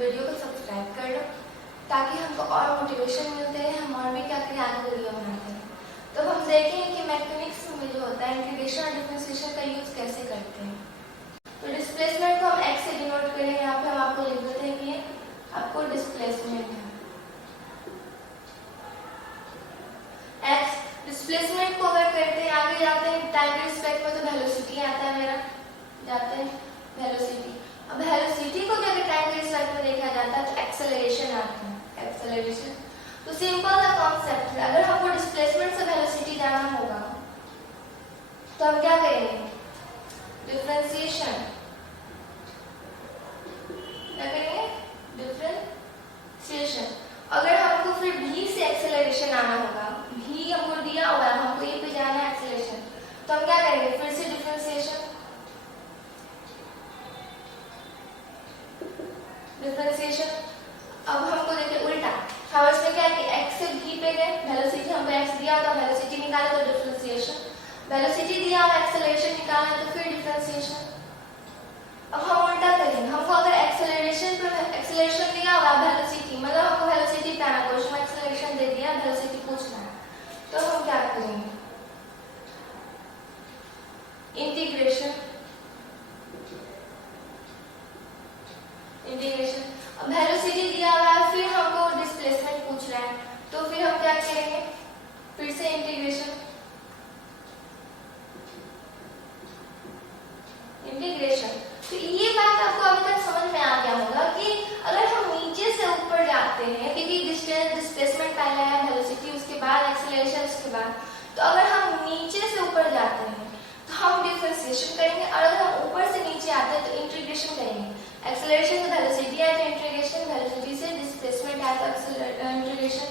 Video को subscribe कर लो ताकि हमको और मोटिवेशन मिलते हैं, हम और भी क्या करें आगे वीडियो बनाते हैं। तो हम देखेंगे कि मैथमेटिक्स में जो होता है इंटीग्रेशन और डिफरेंशिएशन का यूज कैसे करते हैं। तो डिस्प्लेसमेंट को हम x से डिनोट करेंगे। यहाँ पे हम आपको लिख देते हैं कि आपको डिस्प्लेसमेंट है x। डिस्प्लेसमेंट को अगर करते हैं आगे जाते हैं टाइम के रिस्पेक्ट में तो वेलोसिटी आता है मेरा, जाते हैं वेलोसिटी। अब वेलोसिटी को भी अगर टाइम के रिस्पेक्ट में देखा जाता है तो एक्सेलरेशन आता है, एक्सेलरेशन। तो सिंपल सा कॉन्सेप्ट है, अगर हमको डिस्प्लेसमेंट से वेलोसिटी जाना होगा तो हम क्या करेंगे, डिफरेंशिएशन। क्या करेंगे, डिफरेंशिएशन। अगर हमको फिर v से एक्सेलरेशन आना होगा, v हमको दिया हुआ है, हमको ये पे जाना है एक्सेलरेशन, तो हम क्या करेंगे, फिर से डिफरेंशिएशन। डिफरेंशिएशन। अब हमको देखिए उल्टा, हम इसमें क्या है कि x से v पे गए, वेलोसिटी हमको x दिया था, वेलोसिटी निकाला तो डिफरेंशिएशन, वेलोसिटी दिया हुआ एक्सेलरेशन निकालना तो फिर डिफरेंशिएशन। अब हम उल्टा करेंगे, हमको अगर एक्सेलरेशन पर एक्सेलरेशन दिया हुआ वेलोसिटी, मतलब हमको वेलोसिटी पे आना, क्वेश्चन में एक्सेलरेशन दे दिया, वेलोसिटी पूछना है, तो हम क्या करेंगे, इंटीग्रेशन। इंटीग्रेशन। अब वेलोसिटी दिया हुआ है, फिर हमको डिस्प्लेसमेंट पूछ रहा है, तो फिर हम क्या करेंगे, फिर से इंटीग्रेशन। इंटीग्रेशन। तो ये बात आपको अभी तक समझ में आ गया होगा कि अगर हम नीचे से ऊपर जाते हैं, क्योंकि डिस्प्लेसमेंट पहले है, वेलोसिटी उसके बाद एक्सेलरेशन उसके बाद, तो अगर हम नीचे से ऊपर जाते हैं तो हम डिफरेंशिएशन करेंगे, और अगर हम ऊपर से नीचे आते हैं तो इंटीग्रेशन करेंगे। एक्सेलरेशन से वेलोसिटी है तो इंटीग्रेशन, वेलोसिटी से डिस्प्लेसमेंट है तो इंटीग्रेशन।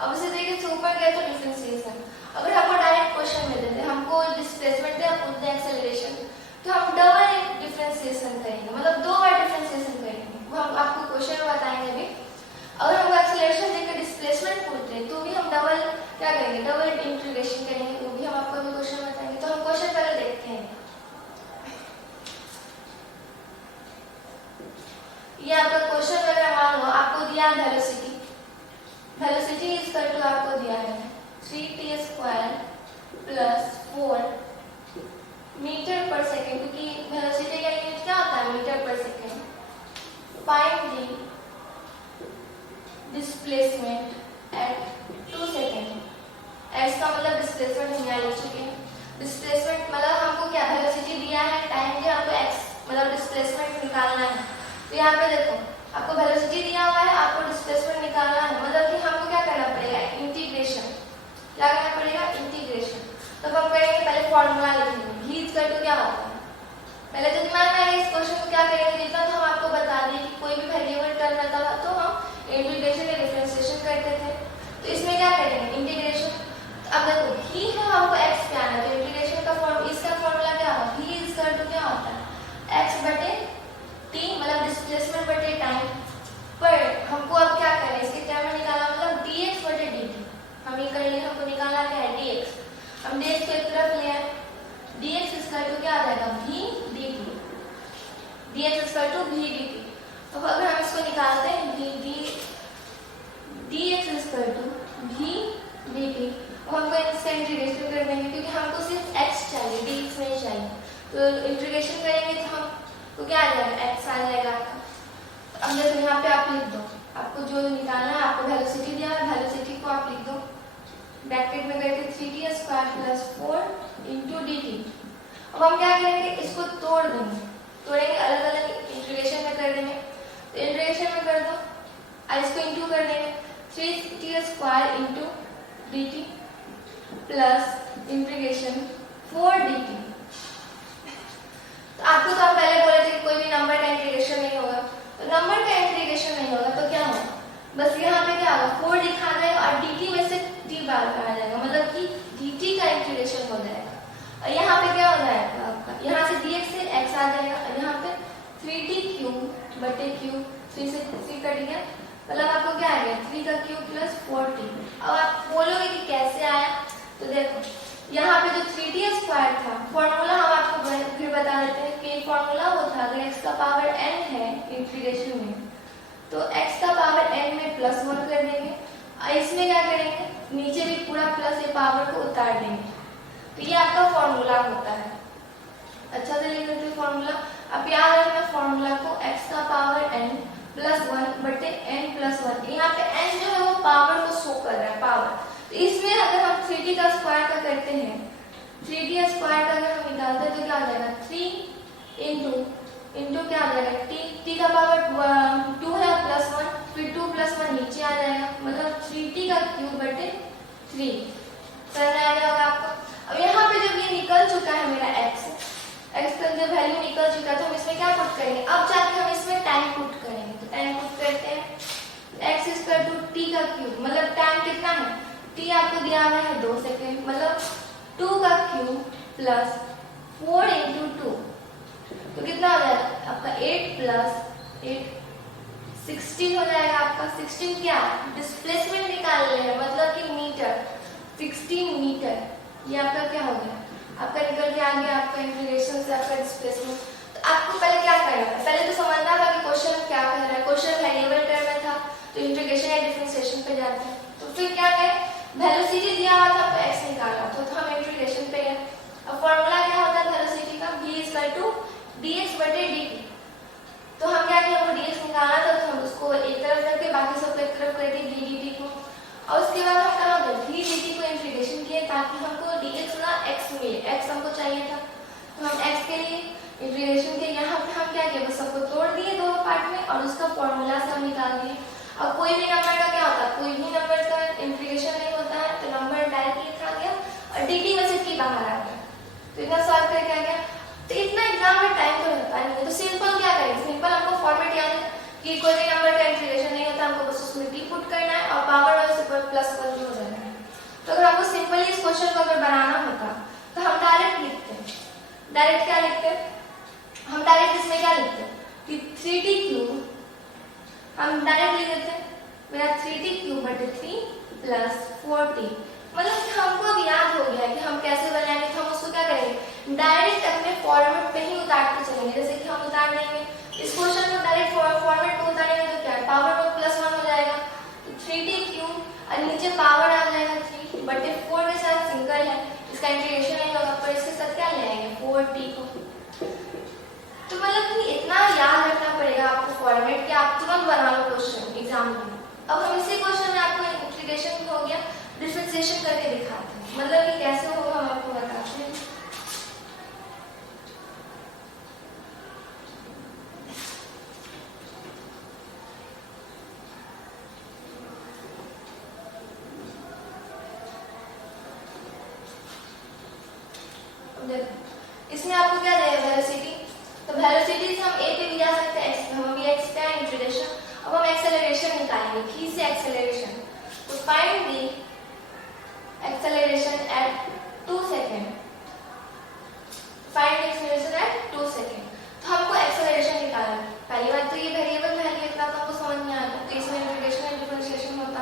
अब इसी तरीके से ऊपर गए तो डिफरेंशिएशन। अगर हमको डायरेक्ट क्वेश्चन में देते, हमको डिस्प्लेसमेंट दे, हमको दे एक्सेलरेशन, तो हम डबल डिफरेंशिएशन करेंगे, मतलब दो बार डिफरेंशिएशन करेंगे, वो हम आपको क्वेश्चन में बताएंगे भी। अगर हमको एक्सेलरेशन देकर डिस्प्लेसमेंट पूछते हैं तो भी हम डबल क्या करेंगे, डबल इंटीग्रेशन करेंगे, वो भी हम आपको अभी क्वेश्चन में बताएंगे। तो हम क्वेश्चन पहले देखते हैं। ये आपका क्वेश्चन वगैरह मान लो आपको दिया है velocity, velocity is equal to आपको दिया है 3t² प्लस 4 मीटर पर सेकेंड, क्योंकि वेलोसिटी का यूनिट क्या होता है, मीटर पर second. Find the displacement at 2 second. S का मतलब डिस्प्लेसमेंट हम यहाँ लिख चुके हैं। डिस्प्लेसमेंट मतलब हमको क्या, वेलोसिटी दिया है, टाइम दिया, हमको एक्स मतलब डिस्प्लेसमेंट निकालना है। तो यहाँ पे देखो आपको वेलोसिटी दिया हुआ है, आपको डिस्प्लेसमेंट निकालना है, मतलब कि हमको क्या करना पड़ेगा, इंटीग्रेशन। क्या करना पड़ेगा, इंटीग्रेशन। तो हम करेंगे, पहले फॉर्मूला लिखेंगे, v इक्वल टू क्या होता है, पहले तो दिमाग में आएगा इस क्वेश्चन को क्या करेंगे, जितना तो हम आपको बता दें कि कोई भी वेरिएबल टर्म रहता था तो हम इंटीग्रेशन या डिफरेंशिएशन करते थे। तो इसमें क्या करेंगे, इंटीग्रेशन। तो अब देखो v है, हमको x पे आना है, तो इंटीग्रेशन का फॉर्म, इसका फॉर्मूला क्या होगा, v इक्वल टू क्या होता है, x बटे t, मतलब डिस्प्लेसमेंट बटे टाइम। पर हमको अब क्या करना है, इसके टर्म में निकालना, मतलब dx बटे dt। हम ये कर लिए, हमको निकालना क्या है, dx। हम dx को एक तरफ ले आए, dx इक्वल टू क्या आ जाएगा, v dt। dx equal to v dt। तो अगर हम इसको निकालते हैं dx equal to v dt, और हमको इसका इंटीग्रेशन कर देंगे, क्योंकि हमको सिर्फ x चाहिए, dx नहीं चाहिए। तो इंटीग्रेशन करेंगे तो हम तो क्या आ जाएगा, x आ जाएगा आपका। अब देखो यहाँ पे आप लिख दो, आपको जो निकालना है, आपको वेलोसिटी दिया है, वेलोसिटी को आप लिख दो ब्रैकेट में करके 3t² प्लस 4 इंटू dt। अब हम क्या करेंगे, इसको तोड़ देंगे, तोड़ेंगे, अलग अलग इंटीग्रेशन में कर देंगे। तो इंटीग्रेशन में कर दो, और इसको इंटू कर देंगे, 3t² into dt plus integration 4 dt। तो आपको तो हम पहले बोले थे कि कोई भी नंबर का इंटीग्रेशन नहीं होगा, तो नंबर का इंटीग्रेशन नहीं होगा तो क्या होगा, बस यहाँ पे क्या होगा, 4 दिखा जाएगा और dt में से t बार आ जाएगा, मतलब कि dt का इंटीग्रेशन हो जाएगा। और यहाँ पे क्या हो जाएगा आपका, यहाँ से dx से x आ जाएगा, और यहाँ पे 3t³ बटे q, 3 से 3 कट गया, मतलब आपको क्या आएगा, 3 का क्यूब प्लस 4t। अब आप बोलोगे कि कैसे आया, तो देखो यहाँ पे जो 3t² था, फॉर्मूला हम आपको फिर बता देते हैं कि फॉर्मूला वो था, अगर x का पावर n है इंटीग्रेशन में, तो x का पावर n में +1 कर देंगे और इसमें क्या करेंगे, नीचे भी पूरा प्लस ये पावर को उतार देंगे। तो ये आपका फॉर्मूला होता है। अच्छा से लिख लेते हैं फॉर्मूला। अब याद रखना फॉर्मूला को x का पावर n +1 बटे n +1। यहाँ पे n जो है वो पावर को शो कर रहा है, पावर। तो इसमें अगर हम 3t का स्क्वायर का करते हैं, 3t स्क्वायर का अगर हम निकालते हैं तो क्या आ जाएगा, 3 इंटू क्या आ जाएगा, t का पावर 2 है +1, फिर 2 + 1 नीचे आ जाएगा, मतलब 3t का क्यूब बटे 3। समझ में आ गया होगा आपको। अब यहाँ पे जब ये निकल चुका है मेरा x का जब वैल्यू निकल चुका है तो हम इसमें क्या पुट करेंगे, अब जाके हम इसमें tan पुट करेंगे। तो tan पुट करते हैं, x = t का क्यूब, मतलब tan कितना है, t आपको दिया हुआ है 2 सेकेंड, मतलब 2 का क्यूब प्लस 4 × 2, तो कितना हो जाएगा आपका 8 + 8 16 हो जाएगा आपका। 16 क्या डिस्प्लेसमेंट निकाल रहे हैं, मतलब कि मीटर, 16 मीटर। ये आपका क्या हो गया, आपका निकल के आ गया आपका इंटीग्रेशन से आपका डिस्प्लेसमेंट। तो आपको पहले क्या करना था, पहले तो समझना था कि क्वेश्चन में क्या कह रहा है। क्वेश्चन वेरिएबल टर्म में था तो इंटीग्रेशन या डिफरेंशिएशन पे जाते हैं। तो फिर क्या करें, वेलोसिटी दिया हुआ था आपको x निकालना था, तो हम इंटीग्रेशन पे गए। अब फॉर्मूला क्या होता है वेलोसिटी का, v = dx बटे dt। तो हम क्या किए, हमको dx निकालना था तो हम उसको एक तरफ रख के बाकी सबको एक तरफ कर दिए dt को। और उसके बाद हम कहाँ गए, v dt को इंटीग्रेशन किए ताकि हमको dx ना x मिले, x हमको चाहिए था। तो हम x के लिए इंटीग्रेशन के यहाँ पे हम क्या किए, बस सबको तोड़ दिए दो पार्ट में और उसका फॉर्मूला से हम निकाल दिए। अब कोई भी नंबर का क्या होता है, कोई भी नंबर का इंटीग्रेशन नहीं होता है तो नंबर डायरेक्ट लिखा गया और dt में से की बाहर आ गया। तो इतना सॉल्व करके आ गया। तो इतना एग्जाम में टाइम तो लगता नहीं है, तो सिंपल क्या करेंगे, सिंपल हमको फॉर्मेट याद है कि कोई भी नंबर का इंटीग्रेशन नहीं होता, हमको बस उसमें टी पुट करना है और पावर और सुपर +1 हो जाना है। तो अगर हमको सिंपली इस क्वेश्चन को अगर बनाना होता तो हम डायरेक्ट लिखते हैं, डायरेक्ट क्या लिखते हैं, हम डायरेक्ट इसमें क्या लिखते हैं कि 3t क्यूब, हम डायरेक्ट लिख देते हैं मेरा 3t क्यूब बटे 3 + 4t। मतलब हमको अब याद हो गया कि हम कैसे बनाएंगे। तो हम उसको क्या करेंगे, डायरेक्ट अपने फॉर्मेट पे ही उतारते चलेंगे। जैसे कि हम उतार देंगे इस क्वेश्चन को डायरेक्ट फॉर्मेट पे उतारेंगे तो क्या है, पावर में +1 हो जाएगा, तो 3t क्यूब और नीचे पावर आ जाएगा 3 बटे 4 के साथ सिंगल है, इसका इंटीग्रेशन नहीं होगा, पर इसके साथ क्या ले आएंगे 4t को। तो मतलब कि इतना याद रखना पड़ेगा आपको फॉर्मेट कि आप तुरंत बना लो क्वेश्चन एग्जाम में। अब हम इसी क्वेश्चन में आपको इंटीग्रेशन हो गया, डिफरेंशिएशन करके दिखाते हैं, मतलब कि कैसे होगा हम आपको बताते हैं। इसमें आपको क्या देगा वेलोसिटी, तो वेलोसिटी से हम a पे भी जा सकते हैं, x हम भी x पे है इंटीग्रेशन। अब हम एक्सेलरेशन निकालेंगे, खींच से एक्सेलरेशन, तो find the acceleration at 2 second, find acceleration at 2 second. तो हमको एक्सेलरेशन निकालना है। पहली बात तो ये वेरिएबल वैल्यू इतना तो आपको समझ में आता, तो इसमें इंटीग्रेशन एंड डिफरेंशिएशन होता।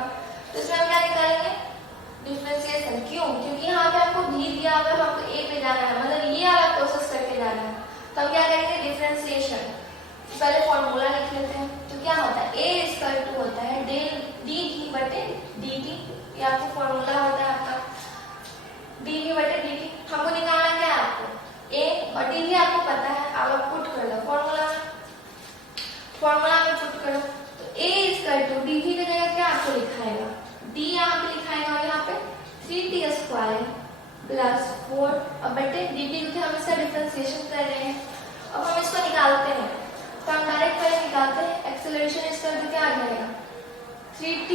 तो इसमें हम क्या निकालेंगे, डिफरेंशिएशन। क्यों, क्योंकि यहाँ पे आपको v दिया हुआ है, हमको a पे जाना है, मतलब ये वाला प्रोसेस करके जाना है। तो हम क्या करेंगे, डिफरेंशिएशन, पहले फॉर्मूला लिख लेते हैं। तो क्या होता है, a होता है dt बटे dt, ये आपको फॉर्मूला होता है आपका dv बटे dt। हमको निकालना क्या है, आपको a और dv आपको पता है, आप पुट कर दो फॉर्मूला में पुट करो। तो a dv की जगह क्या आपको लिखाएगा, d यहाँ पे लिखाएगा और यहाँ पे 3t² + 4 और बटे dt, क्योंकि हम इसका डिफरेंशिएशन कर रहे हैं। अब हम इसको निकालते हैं, तो हम डायरेक्ट पहले निकालते हैं एक्सेलरेशन। इसका तो क्या आ जाएगा 3t,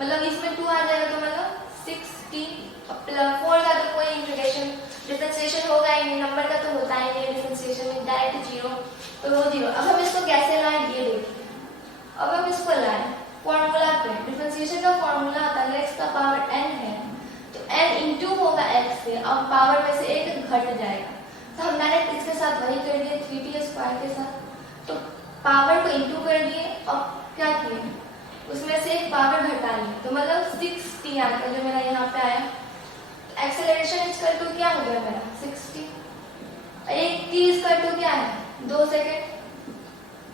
मतलब इसमें 2 आ जाएगा, तो मतलब 6t + 4 का तो कोई इंटीग्रेशन डिफरेंशिएशन होगा ही नहीं, नंबर का तो होता ही नहीं डिफरेंशिएशन में, डायरेक्ट 0, तो वो 0। अब हम इसको कैसे लाएं ये देखिए, अब हम इसको लाएं फॉर्मूला पे। डिफरेंशिएशन का फॉर्मूला आता है x का पावर n है तो n इंटू होगा x से, अब पावर में से 1 घट जाएगा, तो हम डायरेक्ट इसके साथ वही कर दिए 3t² के साथ। तो पावर को इंटू कर दिए और क्या किए, उसमें से एक पावर घटा ली, तो मतलब 6t आ गया जो मेरा यहाँ पे आया। एक्सेलरेशन इक्वल टू क्या हो गया मेरा 6t, एक t इक्वल टू क्या है 2 सेकेंड,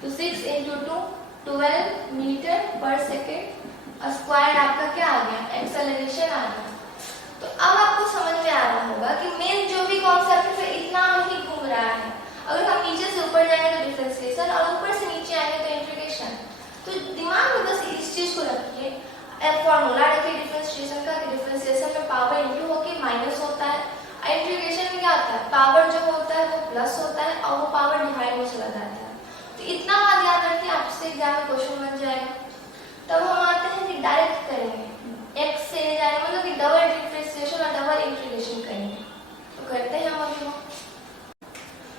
तो 6 × 2 12 मीटर पर सेकेंड स्क्वायर आपका क्या आ गया, एक्सेलरेशन आ गया। तो अब आपको समझ में आ रहा होगा कि मेन जो भी कॉन्सेप्ट है इतना ही घूम रहा है। अगर हम नीचे से ऊपर जाएंगे तो डिफरेंशिएशन और ऊपर से नीचे आएंगे तो इंटीग्रेशन। तो दिमाग में बस इस चीज को रखिए, फॉर्मूला रखिए डिफरेंशिएशन का कि डिफरेंशिएशन में पावर इंटू होके माइनस होता है, इंटीग्रेशन में क्या होता है, पावर जो होता है वो प्लस होता है और वो पावर डिवाइड में चला जाता है। तो इतना बात याद रखिए, आपसे एग्जाम में क्वेश्चन बन जाएगा। तब हम आते हैं कि डायरेक्ट करेंगे, एक्स से जाएंगे मतलब कि डबल डिफरेंशिएशन और डबल इंटीग्रेशन करेंगे। तो करते हैं हम अभी।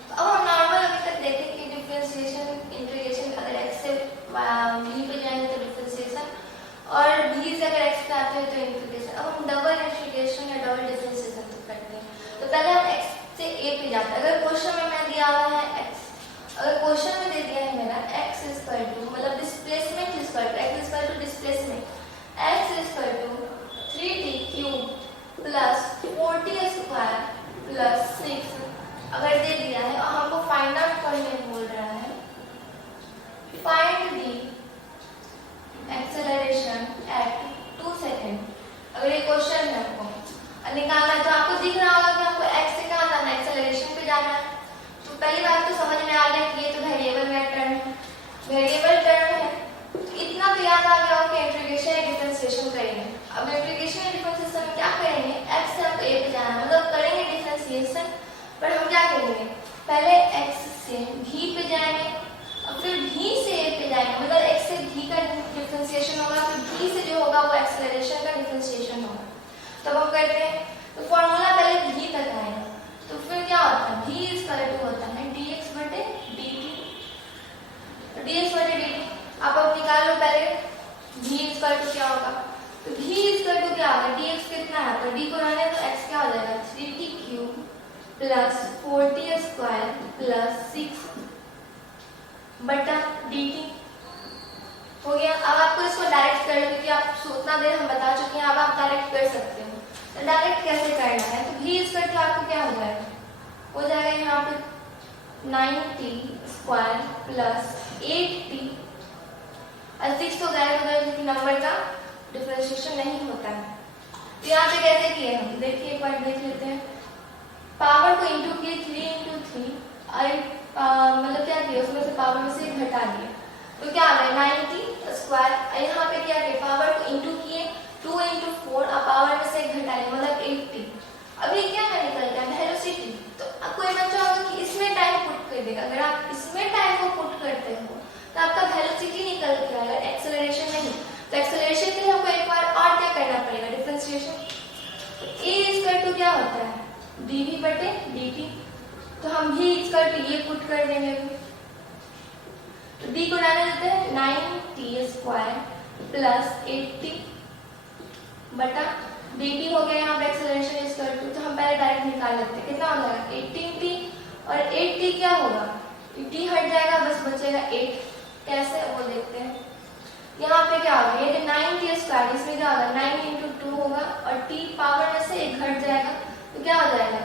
तो अब हम नॉर्मल अभी तक देखें कि डिफरेंशिएशन इंटीग्रेशन अगर एक्स से वी पे जाएंगे तो डिफरेंशिएशन और वी से अगर एक्स पे आते हैं तो इंटीग्रेशन। अब हम डबल इंटीग्रेशन या डबल डिफरेंशिएशन करते हैं। तो पहले हम एक्स से ए पे जाते हैं। अगर क्वेश्चन में मैं दिया हुआ है एक्स, अगर क्वेश्चन में दे दिया है मेरा x इज इक्वल टू मतलब displacement is equal to x is equal to displacement x is equal to 3t cube plus 4t square plus 6 अगर दे दिया है और हमको फाइंड आउट करने बोल रहा है, find the acceleration at 2 second. अगर ये क्वेश्चन है आपको निकालना है तो आपको दिख रहा होगा कि आपको x से कहाँ जाना है, एक्सेलरेशन पे जाना है। तो पहली बात तो समझ में आ गया कि ये तो वेरिएबल में टर्म है, वेरिएबल टर्म है। तो इतना तो याद आ गया कि इंटीग्रेशन या डिफरेंशिएशन करेंगे। अब इंटीग्रेशन या डिफरेंशिएशन में क्या करेंगे, x से हमको a पे जाना है मतलब करेंगे डिफरेंशिएशन, पर हम क्या करेंगे पहले x से v पे जाएंगे और फिर v से a पे जाएंगे मतलब x से v का डिफरेंशिएशन होगा, फिर v से जो होगा वो एक्सेलरेशन का डिफरेंशिएशन होगा। तब हम करते हैं तो फॉर्मूला पहले v तक आएगा तो फिर क्या होता है v इज इक्वल टू होता है dx बटे dt। dx बटे dt आप अब निकाल लो पहले v इज इक्वल टू क्या होगा, तो v इज इक्वल टू क्या होगा, dx कितना है तो d को रहने तो x क्या हो जाएगा 3t cube plus 4t square plus 6 बटा dt हो गया। अब आपको इसको डायरेक्ट कर क्योंकि आप उतना देर हम बता चुके हैं, अब आप डायरेक्ट कर सकते हो। तो डायरेक्ट कैसे करना है, तो v इज इक्वल टू आपको क्या हो जाएगा, हो जाएगा यहाँ पे 9t स्क्वायर प्लस 8t और 6 तो गायब हो गया क्योंकि नंबर का डिफरेंशिएशन नहीं होता है। तो यहाँ पे कैसे किए हम देखिए, एक बार देख लेते हैं। पावर को इंटू किए 3 इंटू 3 और मतलब क्या किया उसमें से पावर में से घटा दिया तो क्या आ गया 90 स्क्वायर। यहाँ पे क्या किया पावर को इंटू किए 2 इंटू 4 और पावर में से घटा लिया मतलब 80। अभी क्या है निकल गया वेलोसिटी। तो कोई बच्चा होगा कि इसमें टाइम पुट कर देगा, अगर आप इसमें टाइम को पुट करते हो तो आपका वेलोसिटी निकल के आएगा, एक्सेलरेशन नहीं। तो एक्सेलरेशन के लिए हमको एक बार और क्या करना पड़ेगा डिफरेंशिएशन। तो a इज इक्वल टू क्या होता है dv बटे dt। तो हम v इज इक्वल टू ये पुट कर देंगे अभी, तो d को डालने देते हैं 9t स्क्वायर प्लस 80 बटा dt हो गया यहाँ पे एक्सेलरेशन इज इक्वल टू। तो हम पहले डायरेक्ट निकाल लेते हैं कितना हो जाएगा 18t और 8t क्या होगा t हट जाएगा बस बचेगा 8। कैसे वो देखते हैं। यहाँ पे क्या होगा ये 9t स्क्वायर इसमें क्या होगा 9 इंटू 2 होगा और t पावर में से 1 घट जाएगा तो क्या हो जाएगा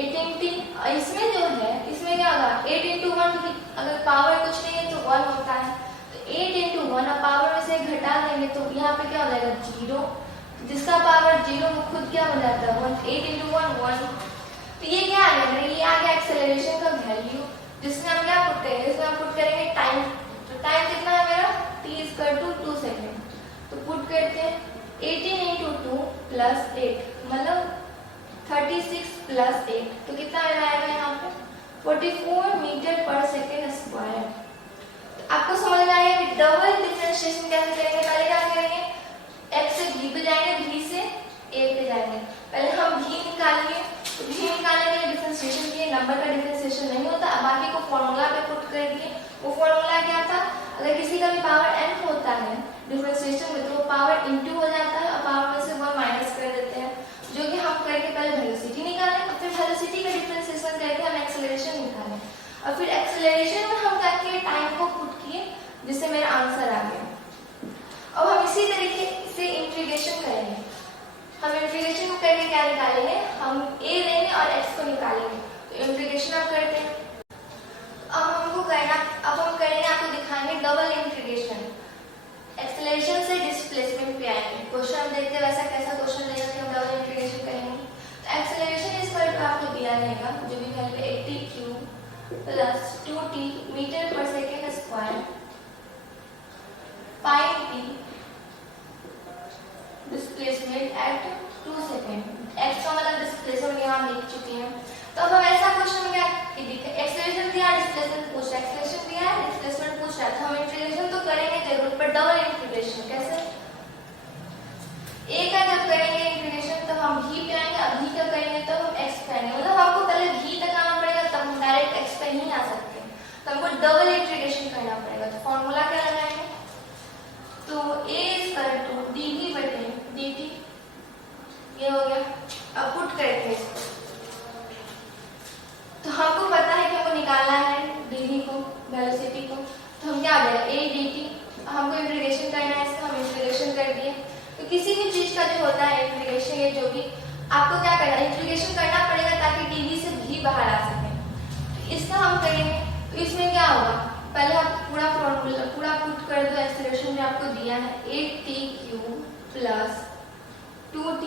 18t। और इसमें जो है इसमें क्या होगा 8 इंटू 1 अगर पावर कुछ नहीं है तो 1 होता है तो 8 इंटू 1 और पावर में से 1 घटा देंगे तो यहाँ पे क्या हो जाएगा 0। जिसका पावर 0 वो खुद क्या हो जाता है 1। 8 इंटू 1 1। तो ये क्या आ गया ये आ गया एक्सेलरेशन का वैल्यू जिसमें हम क्या पुट करेंगे, इसमें हम पुट करेंगे टाइम। तो टाइम कितना है मेरा t is equal to 2 second. तो पुट करते हैं 18 इंटू 2 प्लस 8 मतलब 36 प्लस 8 तो कितना आएगा यहाँ पे 44 मीटर पर सेकेंड स्क्वायर। तो आपको समझ में आएगा कि डबल डिफरेंशिएशन कैसे करेंगे। पहले क्या करेंगे x से v पे जाएंगे v से a पे जाएंगे। पहले हम v निकालेंगे तो v निकालने के लिए डिफरेंशिएशन किए, नंबर का डिफरेंशिएशन नहीं होता। बाकी को फॉर्मूला पे पुट कर दिए। वो फॉर्मूला क्या था अगर किसी का भी पावर n होता है डिफरेंशिएशन में तो वो पावर इंटू हो जाता है और पावर में से 1 माइनस कर देते हैं, जो कि हम करके पहले वेलोसिटी निकालें और फिर वेलोसिटी का डिफरेंशिएशन करके हम एक्सेलरेशन निकालें और फिर एक्सेलरेशन में हम क्या किए टाइम को पुट किए जिससे मेरा आंसर आ गया। अब हम इसी तरीके से इंटीग्रेशन करेंगे। हम इंटीग्रेशन करके क्या निकालेंगे हम a लेंगे और x को निकालेंगे। तो इंटीग्रेशन आप करते हैं अब हमको करना अब हम करेंगे आपको दिखाएंगे डबल इंटीग्रेशन, एक्सेलरेशन से डिस्प्लेसमेंट पे आएंगे। क्वेश्चन देखते हैं वैसा कैसा क्वेश्चन देगा कि हम डबल इंटीग्रेशन करेंगे। तो एक्सेलरेशन इस पर आपको दिया रहेगा जो भी value 80 cube plus 2t metre पर second square, find T displacement at 2 second. X का मतलब डिस्प्लेसमेंट यहाँ लिख चुके हैं। तो अब हम ऐसा क्वेश्चन क्या एक्सेलरेशन दिया डिस्प्लेसमेंट पूछ रहा है, एक्सेलरेशन दिया है डिस्प्लेसमेंट पूछ रहा है, तो हम इंटीग्रेशन तो करेंगे जरूर, पर डबल इंटीग्रेशन कैसे? ए का जब करेंगे इंटीग्रेशन तब हम भी पे आएंगे, अब भी का करेंगे तब हम एक्स पे आएंगे। मतलब आपको पहले भी तक आना पड़ेगा तब हम डायरेक्ट एक्स पे नहीं आ सकते, तो हमको डबल इंटीग्रेशन करना पड़ेगा। तो फॉर्मूला क्या लगाएंगे? तो a = dv बटे dt, ये हो गया। अब पुट करते हैं इसको, तो हमको पता है कि हमको निकालना है dv को, वेलोसिटी को, तो हम क्या आ जाएगा a dt, हमको इंटीग्रेशन करना है इसका, हम इंटीग्रेशन कर दिए। तो किसी भी चीज का जो होता है इंटीग्रेशन या जो भी आपको क्या करना है, इंटीग्रेशन करना पड़ेगा ताकि dv से v बाहर आ सके। तो इसका हम करेंगे, तो इसमें क्या होगा, पहले आप पूरा फॉर्मूला पूरा पुट कर दो। एक्सेलरेशन में आपको दिया है 8t cube plus 2t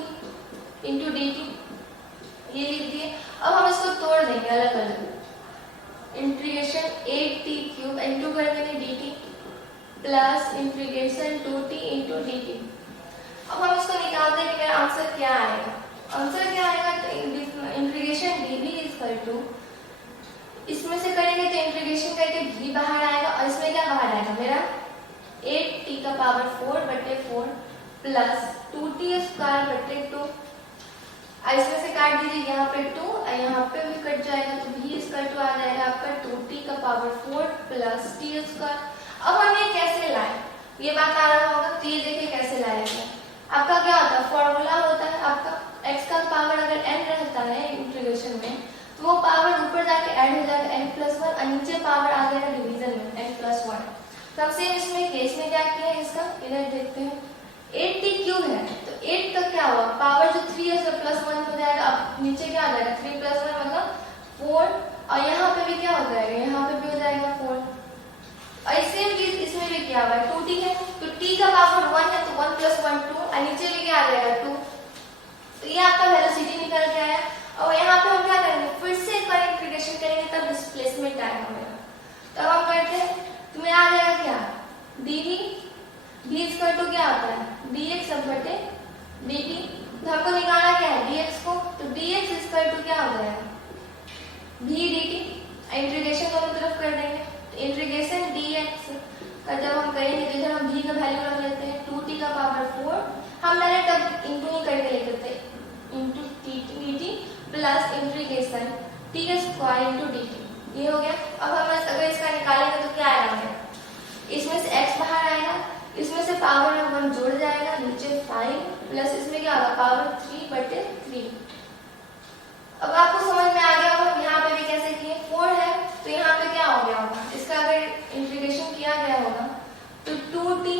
into dt, ये लिख दिए। अब हम इसको तोड़ देंगे अलग अलग। इंटीग्रेशन 8t क्यूब इंटू कर देंगे dt plus integration 2t into dt। अब हम इसको निकालते हैं कि मेरा आंसर क्या आएगा। आंसर क्या आएगा, तो इंटीग्रेशन dv = इसमें से करेंगे तो इंटीग्रेशन करके v बाहर आएगा, और इसमें क्या बाहर आएगा मेरा 8t⁴ बटे 4 प्लस 2t² बटे 2। इसमें से काट दीजिए, यहाँ पे 2 और यहाँ पे भी कट जाएगा, तो v आ जाएगा आपका 2t⁴ प्लस t²। अब हम ये कैसे लाए, ये बात आ रहा होगा, तो ये देखिए कैसे लाएंगे। आपका क्या होता है, फॉर्मूला होता है आपका x का पावर अगर n रहता है इंटीग्रेशन में, तो वो पावर ऊपर जाके ऐड हो जाएगा n+1 और नीचे पावर आ जाएगा डिवीजन में n+1। तो हम सेम इसमें केस में क्या किया है इसका, इधर देखते हैं 8t क्यूब है, तो 8 का क्या हुआ, पावर जो 3 है उसका +1 हो जाएगा। अब नीचे क्या आ जाएगा 3 + 1 मतलब 4, और यहाँ पे भी क्या हो जाएगा, यहाँ पे भी हो जाएगा 4। और सेम चीज इसमें भी क्या हुआ है, 2t है, तो t का पावर 1 है, तो 1 + 1 2, और नीचे भी क्या आ जाएगा 2। तो ये आपका वेलोसिटी निकल के आया। और यहाँ पे हम क्या करेंगे, फिर से एक बार इंटीग्रेशन करेंगे तब डिस्प्लेसमेंट आएगा मेरा। तब हम करते हैं, तो मेरा आ जाएगा क्या dv, v = क्या होता है dx बटे dt। तो हमको निकालना क्या है dx को, तो dx = क्या हो जाएगा v dt। इंटीग्रेशन दोनों तरफ कर देंगे, तो इंटीग्रेशन dx का जब हम करेंगे तो इधर हम v का वैल्यू रख लेते हैं 2t⁴, हम डायरेक्ट अब इंटू नहीं करके लिख देते into dt plus integration t² into dt, ये हो गया। अब हम अगर इसका निकालेंगे तो क्या आएगा हमें, इसमें से x बाहर आएगा, इसमें से पावर 1 जुड़ जाएगा, नीचे 5 प्लस इसमें क्या होगा पावर 3/3। अब आपको समझ में आ गया होगा, यहाँ पे भी कैसे किए, 4 है तो यहाँ पे क्या हो गया होगा, इसका अगर इंटीग्रेशन किया गया होगा तो 2t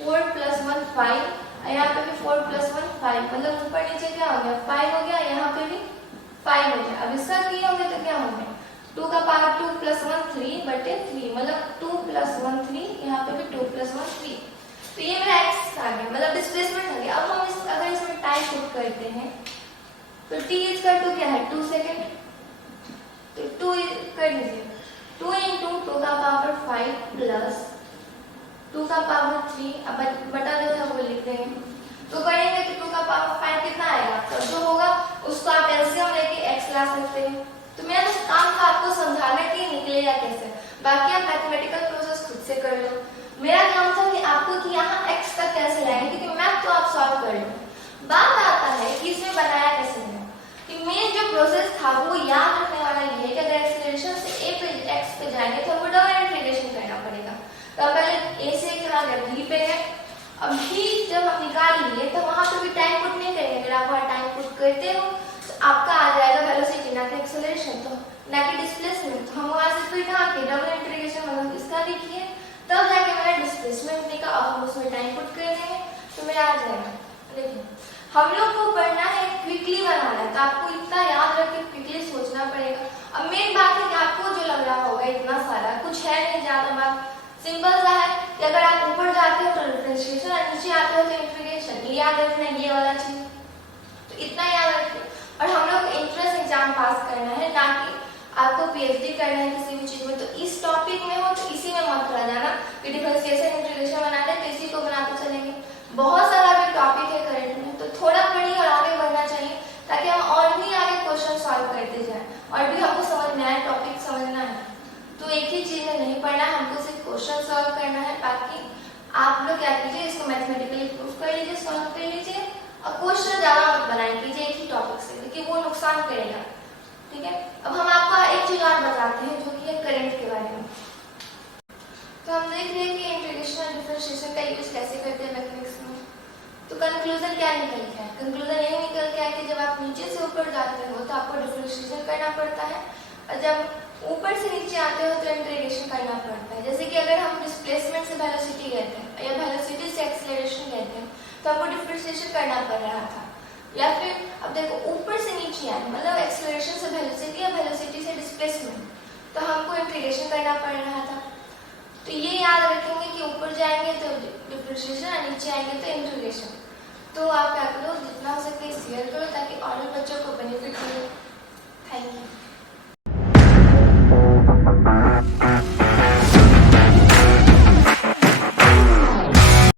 4 + 1 5, यहाँ पे भी 4 + 1 5, मतलब ऊपर नीचे क्या हो गया 5 हो गया, यहाँ पे भी 5 हो गया। अब इसका किए होंगे तो क्या होंगे 2 का पावर 2 + 1 3/3, मतलब 2 + 1 3, यहाँ पे भी 2 + 1 3। तो ये मेरा x आ गया, मतलब डिस्प्लेसमेंट आ गया। अब हम अगर इसमें टाइम पुट करते हैं तो t = क्या है 2 सेकेंड, तो 2 कर दीजिए, 2 × 2 का पावर 5 प्लस 2 का पावर 3, अब बटा जो है वो लिख देंगे। तो करेंगे तो 2 का पावर 5 कितना आएगा, तो जो होगा उसको आप एलसीएम लेके x ला सकते हैं। तो मेरा तो काम था आपको समझाना कि निकलेगा कैसे, बाकी आप मैथमेटिकल प्रोसेस खुद से कर लो। मेरा काम था कि आपको कि यहाँ x तक कैसे लाएंगे, क्योंकि मैथ तो आप सॉल्व कर लो। बात आता है कि इसमें बनाया कैसे है, कि मेन जो प्रोसेस था वो याद रखने वाला ये है कि अगर एक्सेलरेशन से a पे x पे जाएंगे तो हमको डबल इंटीग्रेशन करना पड़ेगा। तो पहले a से चला गया v पे है, अब v जब हम निकाल लिए तो वहां पे भी टाइम पुट नहीं करेंगे। अगर आप वहां टाइम पुट करते हो तो आपका आ जाएगा वेलोसिटी, ना कि एक्सेलरेशन, तो ना कि डिस्प्लेसमेंट। तो हम वहां से फिर कहाँ के डबल इंटीग्रेशन मतलब इसका लिखिए, तब जाके मेरा डिस्प्लेसमेंट निकला। अब हम उसमें टाइम पुट कर देंगे तो मेरा आ जाएगा। देखिए हम लोग को पढ़ना है, क्विकली बनाना है, तो आपको इतना याद रख के क्विकली सोचना पड़ेगा। अब मेन बात है कि आपको जो लग रहा होगा इतना सारा कुछ है नहीं, ज्यादा बात सिंपल सा डिफरेंशिएशन और नीचे आते हो तो इंटीग्रेशन। ये याद रखना ये वाला चीज, तो इतना याद रखिए। और हम लोग इंट्रेंस एग्जाम पास करना है, ना कि आपको पीएचडी करना है किसी भी चीज में। तो इस टॉपिक में हो तो इसी में मत रह जाना कि डिफरेंशिएशन इंटीग्रेशन बना रहे तो इसी को बनाते चलेंगे। बहुत सारा भी टॉपिक है करंट में, तो थोड़ा पढ़िए और आगे बढ़ना चाहिए ताकि हम और भी आगे क्वेश्चन सॉल्व करते जाएं और भी हमको समझ में आए, टॉपिक समझना है। तो एक ही चीज में नहीं पढ़ना, हमको सिर्फ क्वेश्चन सॉल्व करना है। बाकी आप लोग क्या कीजिए, इसको मैथमेटिकली प्रूव कर लीजिए, सॉल्व कर लीजिए और क्वेश्चन ज्यादा मत बनाए कीजिए एक ही टॉपिक से, क्योंकि वो नुकसान करेगा। ठीक है, अब हम आपको एक चीज और बताते हैं जो कि है करंट के बारे में। तो हम देख रहे हैं कि इंटीग्रेशन और डिफरेंशिएशन का यूज कैसे करते हैं मैथमेटिक्स में। तो कंक्लूजन क्या निकल के है? कंक्लूजन यही निकल के है कि जब आप नीचे से ऊपर जाते हो तो आपको डिफरेंशिएशन करना पड़ता है, और जब ऊपर से नीचे आते हो तो इंटीग्रेशन करना पड़ता है। जैसे कि अगर हम डिस्प्लेसमेंट से वेलोसिटी कहते हैं या वेलोसिटी से एक्सेलरेशन कहते हैं तो हमको डिफरेंशिएशन करना पड़ रहा था। या फिर अब देखो ऊपर से नीचे आए, मतलब एक्सेलरेशन से वेलोसिटी या वेलोसिटी से डिस्प्लेसमेंट, तो हमको इंटीग्रेशन करना पड़ रहा था। तो ये याद रखेंगे कि ऊपर जाएंगे तो डिफरेंशिएशन और नीचे आएंगे तो इंटीग्रेशन। तो आप क्या करो, जितना हो सके शेयर करो ताकि और भी बच्चों को बेनिफिट मिले।